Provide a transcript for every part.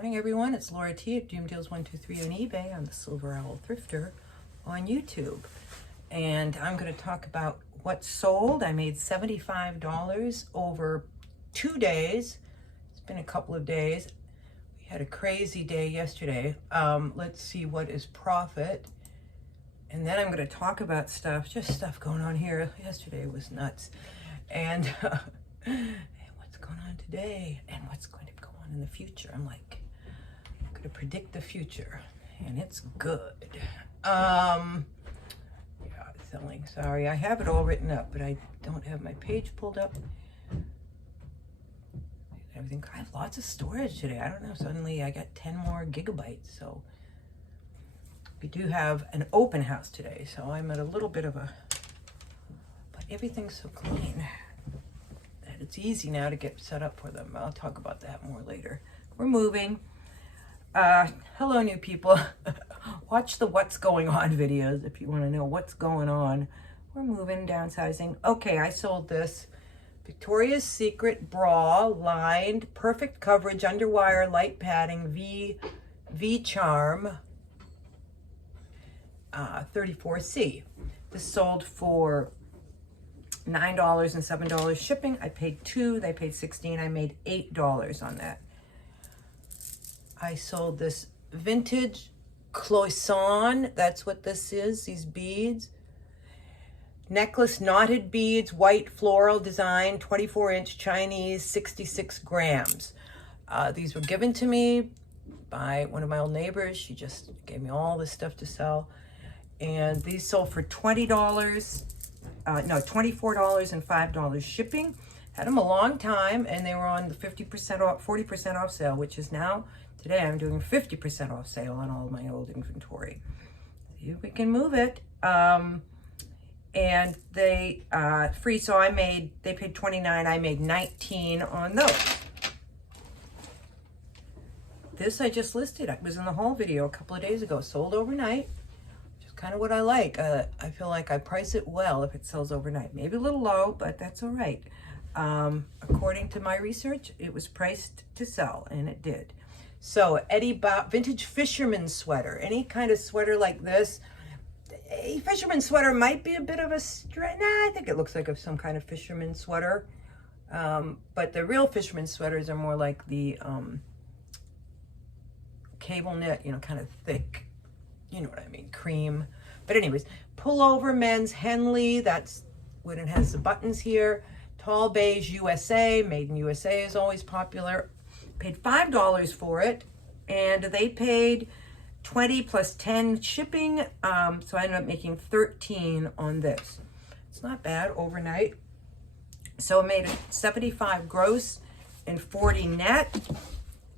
Morning, everyone. It's Laura T at Doom Deals 123 on eBay. I'm the Silver Owl Thrifter on YouTube. And I'm going to talk about what sold. I made $75 over 2 days. It's been a couple of days. We had a crazy day yesterday. Let's see what is profit. And then I'm going to talk about stuff, just stuff going on here. Yesterday was nuts. And what's going on today and what's going to go on in the future. I'm going to predict the future, and it's good. Yeah, selling. Sorry, I have it all written up, but I don't have my page pulled up. Everything. I have lots of storage today. I don't know. Suddenly, I got 10 more gigabytes. So we do have an open house today. So I'm at a little bit of a. But everything's so clean that it's easy now to get set up for them. I'll talk about that more later. We're moving. Hello, new people. Watch the what's going on videos if you want to know what's going on. We're moving, downsizing. Okay, I sold this Victoria's Secret bra, lined, perfect coverage, underwire, light padding, V charm, 34C. This sold for $9 and $7 shipping. I paid $2, they paid $16. I made $8 on that. I sold this vintage cloisonne. That's what this is, these beads. Necklace, knotted beads, white floral design, 24-inch Chinese, 66 grams. These were given to me by one of my old neighbors. She just gave me all this stuff to sell. And these sold for $20, $24 and $5 shipping. Had them a long time, and they were on the 50% off, 40% off sale, which is now, today I'm doing 50% off sale on all of my old inventory. See if we can move it. And they, free, so they paid $29, I made $19 on those. This I just listed, it was in the haul video a couple of days ago, sold overnight. Kind of what I like. I feel like I price it well if it sells overnight. Maybe a little low, but that's all right. According to my research, it was priced to sell, and it did. So Eddie Bauer, vintage fisherman sweater. Any kind of sweater like this. A fisherman sweater might be a bit of a stretch. Nah, I think it looks like some kind of fisherman sweater. But the real fisherman sweaters are more like the cable knit, kind of thick. You know what I mean, cream. But anyways, pullover men's Henley, that's when it has the buttons here. Tall beige USA, made in USA is always popular. Paid $5 for it, and they paid $20 plus $10 shipping, so I ended up making $13 on this. It's not bad overnight. So I made it 75 gross and 40 net.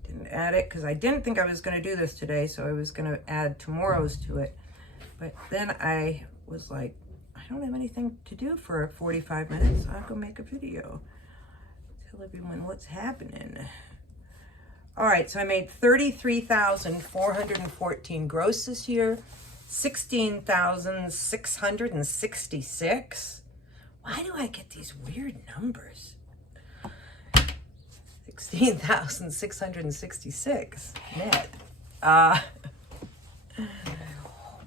Didn't add it because I didn't think I was going to do this today, so I was going to add tomorrow's to it. But then I was like, I don't have anything to do for 45 minutes. I'll go make a video. Tell everyone what's happening. All right, so I made 33,414 gross this year, 16,666. Why do I get these weird numbers? 16,666 net.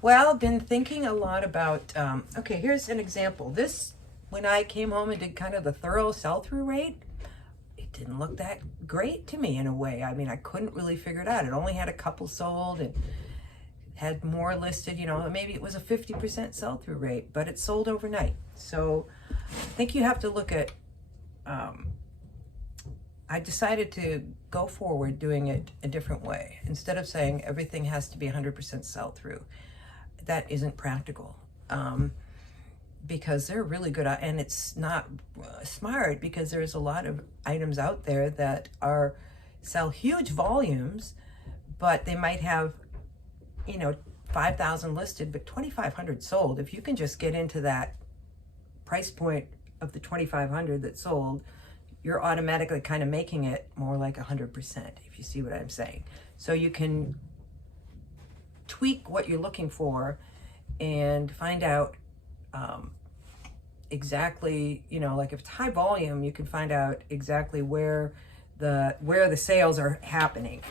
Well, been thinking a lot about, okay, here's an example. This, when I came home and did kind of the thorough sell-through rate, it didn't look that great to me in a way. I mean, I couldn't really figure it out. It only had a couple sold and had more listed, maybe it was a 50% sell-through rate, but it sold overnight. So I think you have to look at, I decided to go forward doing it a different way. Instead of saying everything has to be 100% sell-through, that isn't practical, because they're really good, and it's not smart because there's a lot of items out there that sell huge volumes, but they might have, 5,000 listed, but 2,500 sold. If you can just get into that price point of the 2,500 that sold, you're automatically kind of making it more like 100%, if you see what I'm saying. So you can tweak what you're looking for and find out exactly, like if it's high volume, you can find out exactly where the sales are happening.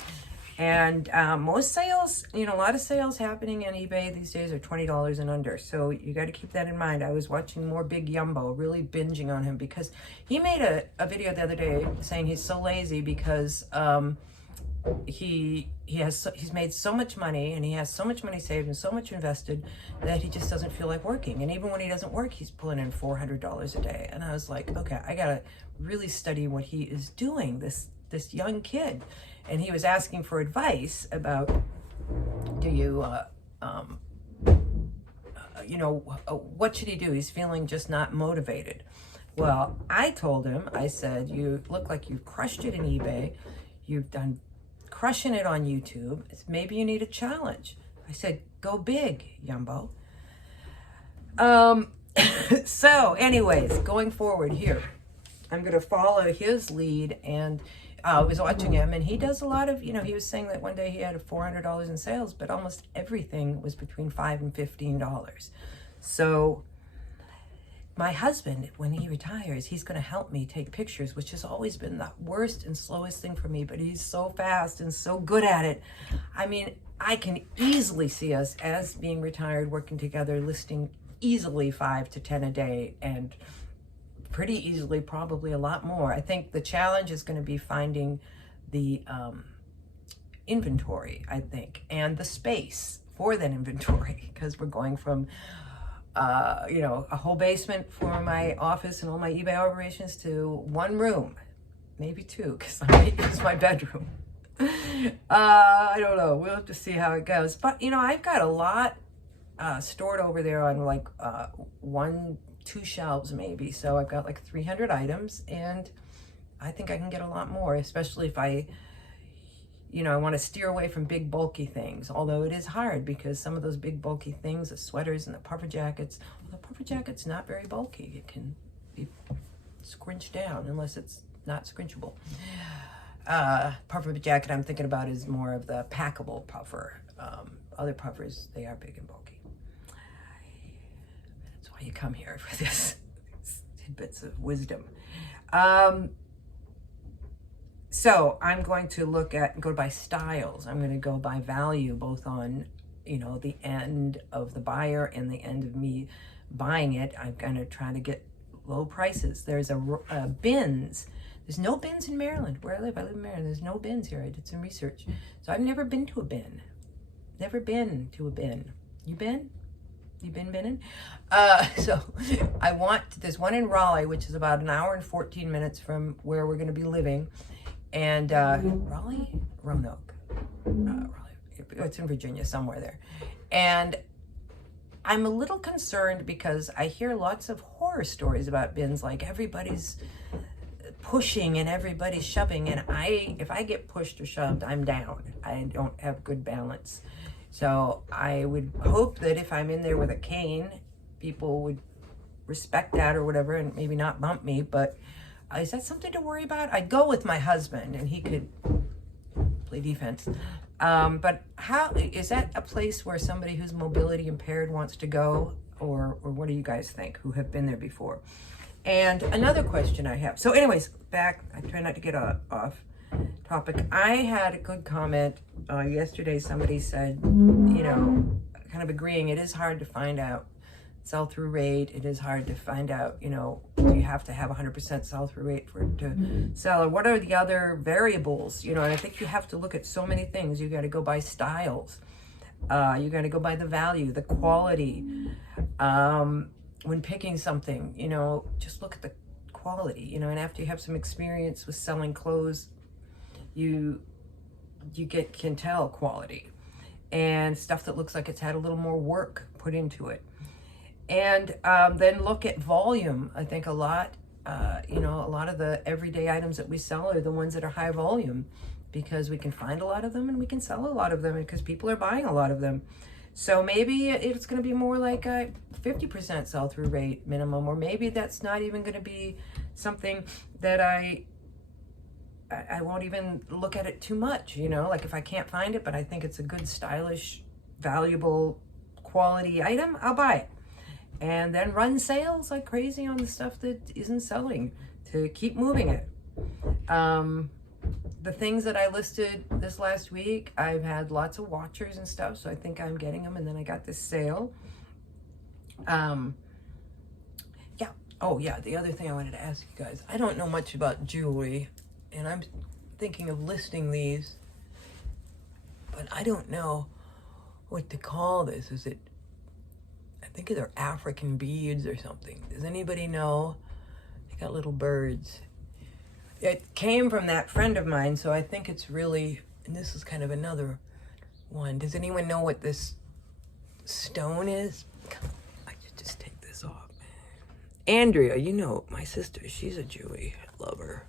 And most sales, you know, a lot of sales happening on eBay these days are $20 and under. So you got to keep that in mind. I was watching more Big Yumbo, really binging on him because he made a video the other day saying he's so lazy because he's made so much money and he has so much money saved and so much invested that he just doesn't feel like working. And even when he doesn't work, he's pulling in $400 a day. And I was like, okay, I gotta really study what he is doing, this young kid. And he was asking for advice about, do you you know, what should he do? He's feeling just not motivated. Well, I told him, I said, you look like you've crushed it in eBay. You've done crushing it on YouTube. Maybe you need a challenge. I said, go big, Yumbo. So anyways, going forward here, I'm going to follow his lead. And I was watching him, and he does a lot of, you know, he was saying that one day he had $400 in sales, but almost everything was between $5 and $15. So my husband, when he retires, he's going to help me take pictures, which has always been the worst and slowest thing for me, but he's so fast and so good at it. I mean, I can easily see us as being retired, working together, listing easily 5 to 10 a day, and pretty easily probably a lot more. I think the challenge is going to be finding the inventory, I think, and the space for that inventory, because we're going from you know, a whole basement for my office and all my eBay operations to one room, maybe two, because I might use my bedroom. I don't know. We'll have to see how it goes. But, you know, I've got a lot stored over there on like 2 shelves maybe. So I've got like 300 items, and I think I can get a lot more, especially if I, you know, I want to steer away from big bulky things, although it is hard because some of those big bulky things, the sweaters and the puffer jackets, well, the puffer jacket's not very bulky. It can be scrunched down unless it's not scrunchable. Puffer jacket I'm thinking about is more of the packable puffer. Other puffers, they are big and bulky. That's why you come here for this tidbits of wisdom. So I'm going to go by styles. I'm going to go by value, both on, you know, the end of the buyer and the end of me buying it. I'm going to try to get low prices. There's a bins. There's no bins in Maryland, where I live. I live in Maryland. There's no bins here. I did some research. So I've never been to a bin. Never been to a bin. You been? You been binning? So there's one in Raleigh, which is about an hour and 14 minutes from where we're going to be living. And Raleigh? Roanoke. Raleigh. It's in Virginia, somewhere there. And I'm a little concerned because I hear lots of horror stories about bins, like everybody's pushing and everybody's shoving. And if I get pushed or shoved, I'm down. I don't have good balance. So I would hope that if I'm in there with a cane, people would respect that or whatever and maybe not bump me. But is that something to worry about? I'd go with my husband and he could play defense. But how is that a place where somebody who's mobility impaired wants to go, or what do you guys think, who have been there before? And another question I have. So anyways, back, I try not to get off topic. I had a good comment yesterday. Somebody said, you know, kind of agreeing, it is hard to find out sell-through rate. It is hard to find out, you know, do you have to have 100% sell-through rate for it to sell, or what are the other variables, you know? And I think you have to look at so many things. You got to go by styles. You got to go by the value, the quality. When picking something, you know, just look at the quality, you know, and after you have some experience with selling clothes, you can tell quality and stuff that looks like it's had a little more work put into it. And then look at volume. I think a lot of the everyday items that we sell are the ones that are high volume, because we can find a lot of them and we can sell a lot of them because people are buying a lot of them. So maybe it's going to be more like a 50% sell-through rate minimum, or maybe that's not even going to be something that I won't even look at it too much, you know, like if I can't find it, but I think it's a good, stylish, valuable, quality item, I'll buy it. And then run sales like crazy on the stuff that isn't selling to keep moving it. the things that I listed this last week, I've had lots of watchers and stuff, so I think I'm getting them. And then I got this sale. Yeah. Oh, yeah. The other thing I wanted to ask you guys, I don't know much about jewelry, and I'm thinking of listing these, but I don't know what to call this. Is it, I think they're African beads or something. Does anybody know? They got little birds. It came from that friend of mine, so I think it's really, and this is kind of another one. Does anyone know what this stone is? I should just take this off. Andrea, you know, my sister, she's a Jewy lover.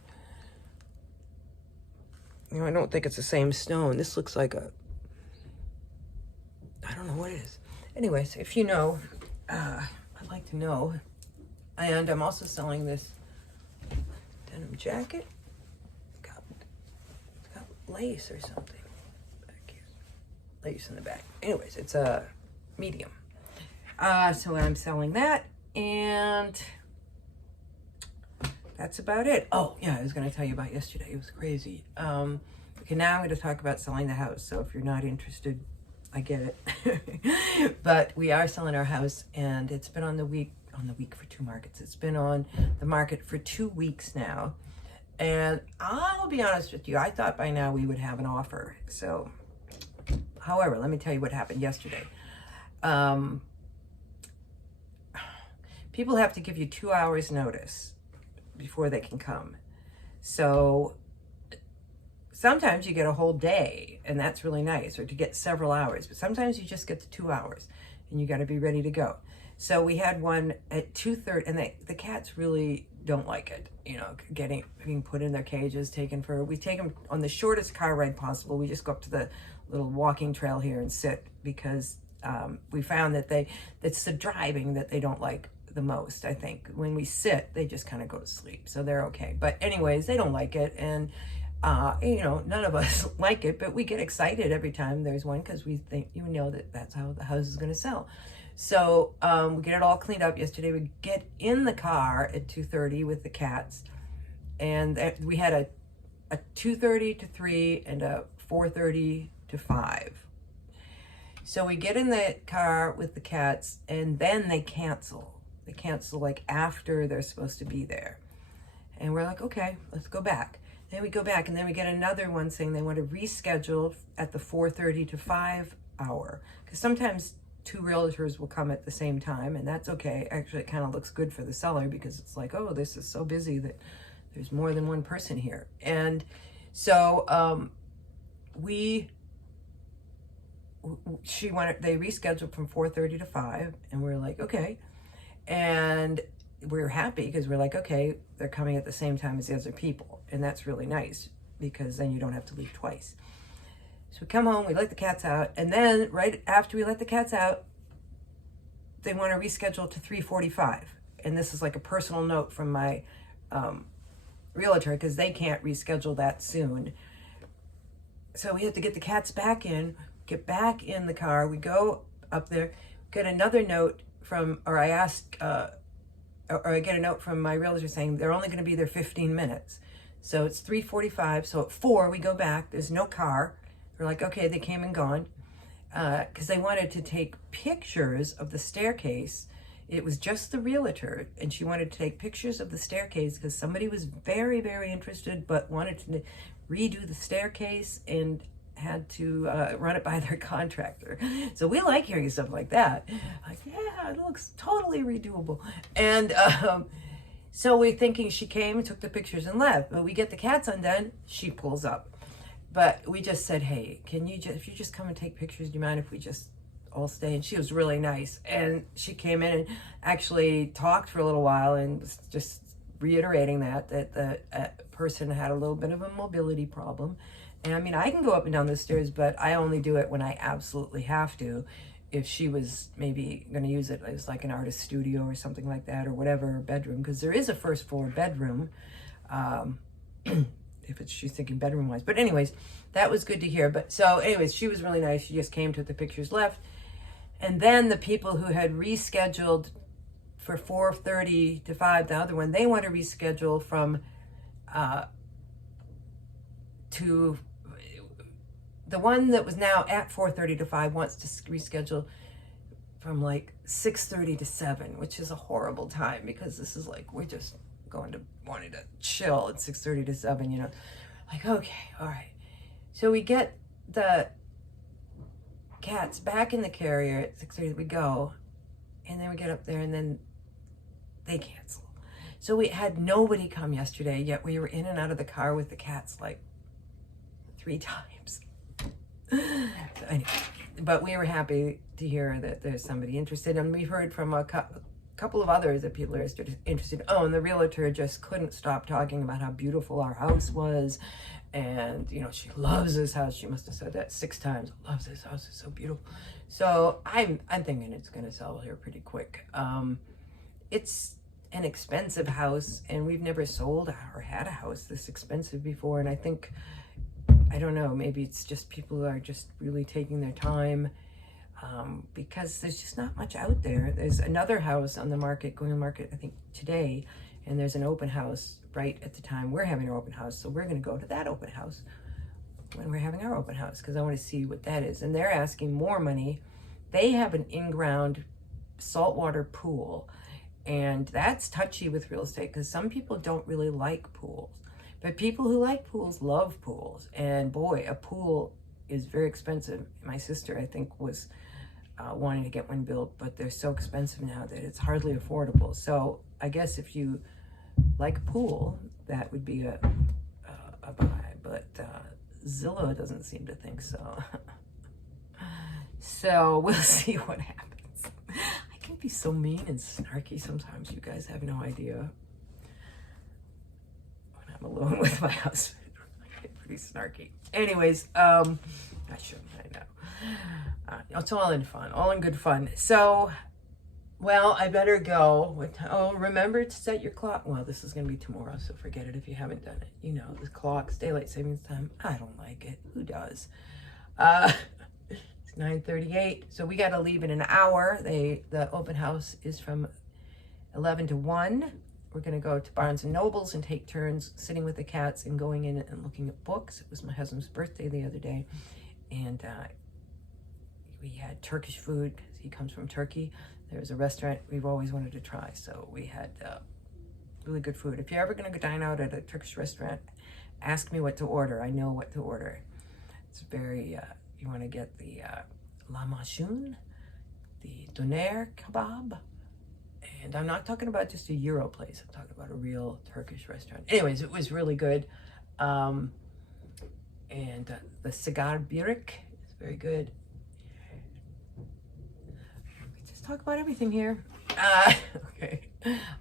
You know, I don't think it's the same stone. This looks like a, I don't know what it is. Anyways, if you know, I'd like to know. And I'm also selling this denim jacket. It's got lace or something back here. Lace in the back. Anyways, it's a medium. So I'm selling that, and that's about it. Oh, yeah, I was going to tell you about yesterday. It was crazy. Okay, now I'm going to talk about selling the house. So if you're not interested, I get it. But we are selling our house, and it's been on the week for 2 markets. It's been on the market for 2 weeks now. And I'll be honest with you, I thought by now we would have an offer. So, however, let me tell you what happened yesterday. People have to give you 2 hours notice before they can come. So sometimes you get a whole day, and that's really nice, or to get several hours, but sometimes you just get the 2 hours and you got to be ready to go. So we had one at 2:30, and the cats really don't like it, you know, being put in their cages, we take them on the shortest car ride possible. We just go up to the little walking trail here and sit, because we found that it's the driving that they don't like the most. I think when we sit, they just kind of go to sleep, so they're okay. But anyways, they don't like it, and you know, none of us like it, but we get excited every time there's one, because we think, you know, that's how the house is going to sell. So we get it all cleaned up yesterday. We get in the car at 2:30 with the cats, and we had a 2:30 to 3 and a 4:30 to 5. So we get in the car with the cats, and then they cancel. They cancel like after they're supposed to be there. And we're like, okay, let's go back. Then we go back, and then we get another one saying they want to reschedule at the 4:30 to 5 hour. Because sometimes 2 realtors will come at the same time, and that's okay. Actually, it kind of looks good for the seller, because it's like, oh, this is so busy that there's more than one person here. And so they rescheduled from 4:30 to 5, and we're like, okay. And we're happy, because we're like, okay, they're coming at the same time as the other people, and that's really nice, because then you don't have to leave twice. So we come home, we let the cats out, and then right after we let the cats out, they want to reschedule to 3:45. And this is like a personal note from my realtor, because they can't reschedule that soon. So we have to get the cats back in, get back in the car. We go up there, get another note from, or I get a note from my realtor saying they're only going to be there 15 minutes. So it's 3:45. So at 4, we go back. There's no car. We're like, okay, they came and gone, because they wanted to take pictures of the staircase. It was just the realtor, and she wanted to take pictures of the staircase because somebody was very, very interested, but wanted to redo the staircase and had to run it by their contractor. So we like hearing stuff like that. Like, yeah, it looks totally redoable. And so we're thinking she came and took the pictures and left. But we get the cats undone, she pulls up. But we just said, hey, if you just come and take pictures, do you mind if we just all stay? And she was really nice. And she came in and actually talked for a little while, and was just reiterating that the person had a little bit of a mobility problem. And I mean, I can go up and down the stairs, but I only do it when I absolutely have to. If she was maybe going to use it as like an artist studio or something like that, or whatever, bedroom, because there is a first floor bedroom. If she's thinking bedroom wise. But anyways, that was good to hear. But so anyways, she was really nice. She just came, took the pictures, left. And then the people who had rescheduled for 4:30 to 5, the other one, they want to reschedule from to, the one that was now at 4:30 to 5 wants to reschedule from like 6:30 to 7, which is a horrible time because this is like, we're just wanting to chill at 6:30 to 7, you know. Like, okay, all right. So we get the cats back in the carrier at 6:30, we go, and then we get up there and then they cancel. So we had nobody come yesterday, yet we were in and out of the car with the cats like 3 times. So anyway, but we were happy to hear that there's somebody interested, and we've heard from a couple of others that people are interested. Oh, and the realtor just couldn't stop talking about how beautiful our house was, and you know, she loves this house. She must have said that 6 times. Loves this house, it's so beautiful. So I'm thinking it's going to sell here pretty quick. It's an expensive house, and we've never sold or had a house this expensive before, and I think, I don't know, maybe it's just people who are just really taking their time, because there's just not much out there. There's another house on the market, going on the market I think today, and there's an open house right at the time we're having our open house, so we're going to go to that open house when we're having our open house because I want to see what that is. And they're asking more money. They have an in-ground saltwater pool, and that's touchy with real estate because some people don't really like pools. But people who like pools love pools. And boy, a pool is very expensive. My sister, I think, was wanting to get one built, but they're so expensive now that it's hardly affordable. So I guess if you like a pool, that would be a buy. But Zillow doesn't seem to think so. So we'll see what happens. I can be so mean and snarky sometimes. You guys have no idea. When I'm alone with my husband, I get pretty snarky. Anyways, I shouldn't, I know. It's all in fun, all in good fun. So, well, I better go. Oh, remember to set your clock. Well, this is going to be tomorrow, so forget it if you haven't done it. You know, the clock's daylight savings time. I don't like it. Who does? It's 9:38, so we got to leave in an hour. The open house is from 11 to 1. We're going to go to Barnes & Nobles and take turns sitting with the cats and going in and looking at books. It was my husband's birthday the other day, and we had Turkish food because he comes from Turkey. There's a restaurant we've always wanted to try, so we had really good food. If you're ever going to go dine out at a Turkish restaurant, ask me what to order. I know what to order. It's very, you want to get the lahmacun, the doner kebab, and I'm not talking about just a Euro place. I'm talking about a real Turkish restaurant. Anyways, it was really good. And the cigar birik is very good. Talk about everything here. Okay,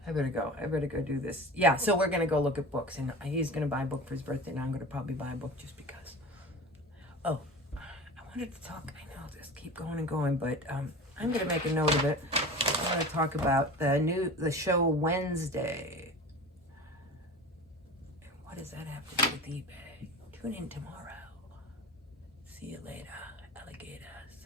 I better go. I better go do this. Yeah, so we're gonna go look at books, and he's gonna buy a book for his birthday, and I'm gonna probably buy a book just because. Oh, I wanted to talk. I know this keep going and going, but I'm gonna make a note of it. I want to talk about the show Wednesday. And what does that have to do with eBay? Tune in tomorrow. See you later, alligators.